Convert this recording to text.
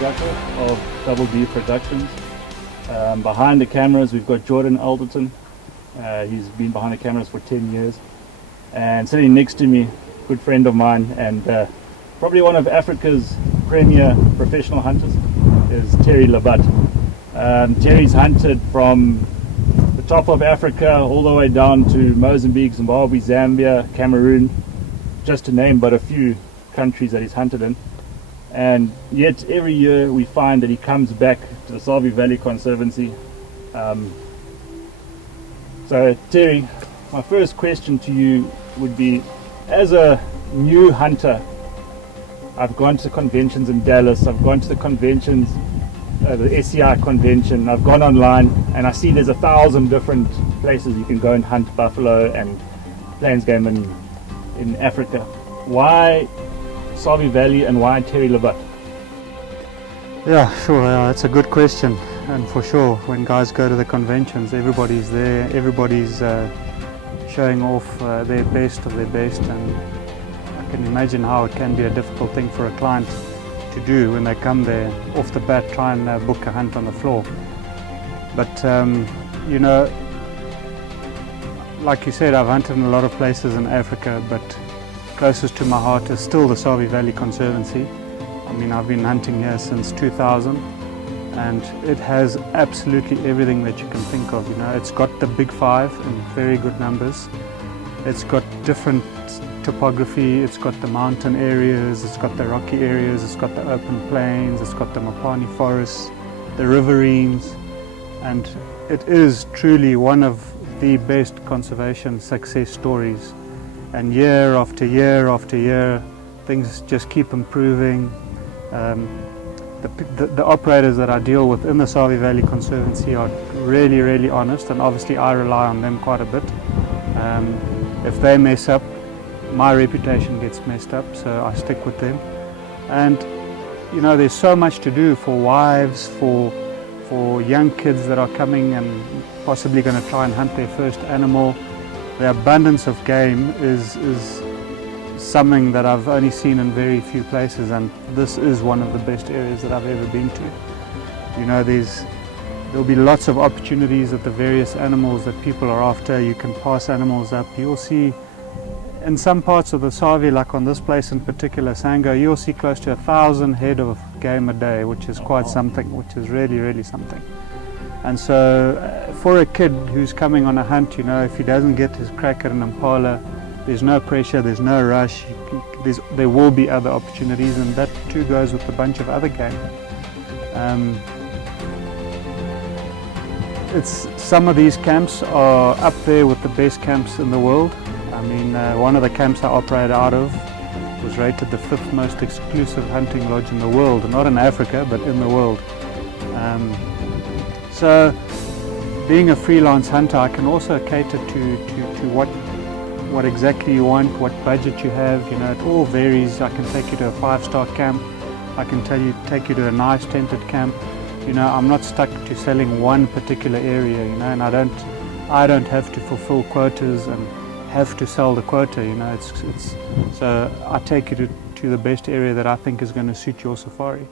Jaco of Double D Productions. Behind the cameras we've got Jordan Alderton. He's been behind the cameras for 10 years. And sitting next to me, good friend of mine and probably one of Africa's premier professional hunters is Thierry Labat. Thierry's hunted from the top of Africa all the way down to Mozambique, Zimbabwe, Zambia, Cameroon, just to name but a few countries that he's hunted in. And yet every year we find that he comes back to the Save Valley Conservancy. So Thierry, my first question to you would be, as a new hunter, I've gone to conventions in Dallas, I've gone to the conventions, the SCI convention, I've gone online and I see there's 1,000 different places you can go and hunt buffalo and plains game in Africa. Why Save Valley and why Thierry Labat? Yeah, sure, that's a good question, and for sure when guys go to the conventions everybody's there, everybody's showing off their best of their best, and I can imagine how it can be a difficult thing for a client to do when they come there off the bat, try and book a hunt on the floor. But you know, like you said, I've hunted in a lot of places in Africa, but closest to my heart is still the Save Valley Conservancy. I mean, I've been hunting here since 2000 and it has absolutely everything that you can think of. You know, it's got the big five in very good numbers. It's got different topography, it's got the mountain areas, it's got the rocky areas, it's got the open plains, it's got the Mopani forests, the riverines, and it is truly one of the best conservation success stories. And year after year after year, things just keep improving. The operators that I deal with in the Save Valley Conservancy are really, really honest, and obviously I rely on them quite a bit. If they mess up, my reputation gets messed up, so I stick with them. And you know, there's so much to do for wives, for young kids that are coming and possibly going to try and hunt their first animal. The abundance of game is something that I've only seen in very few places, and this is one of the best areas that I've ever been to. You know, there'll be lots of opportunities at the various animals that people are after. You can pass animals up. You'll see in some parts of the Save, like on this place in particular, Sango, you'll see close to 1,000 head of game a day, which is quite something, which is really, really something. And so for a kid who's coming on a hunt, you know, if he doesn't get his crack at an impala, there's no pressure, there's no rush, there will be other opportunities, and that too goes with a bunch of other game. Some of these camps are up there with the best camps in the world. I mean, one of the camps I operate out of was rated the 5th most exclusive hunting lodge in the world, not in Africa, but in the world. So, being a freelance hunter, I can also cater to what exactly you want, what budget you have. You know, it all varies. I can take you to a 5-star camp. I can take you to a nice tented camp. You know, I'm not stuck to selling one particular area. You know, and I don't have to fulfill quotas and have to sell the quota. You know, so I take you to the best area that I think is going to suit your safari.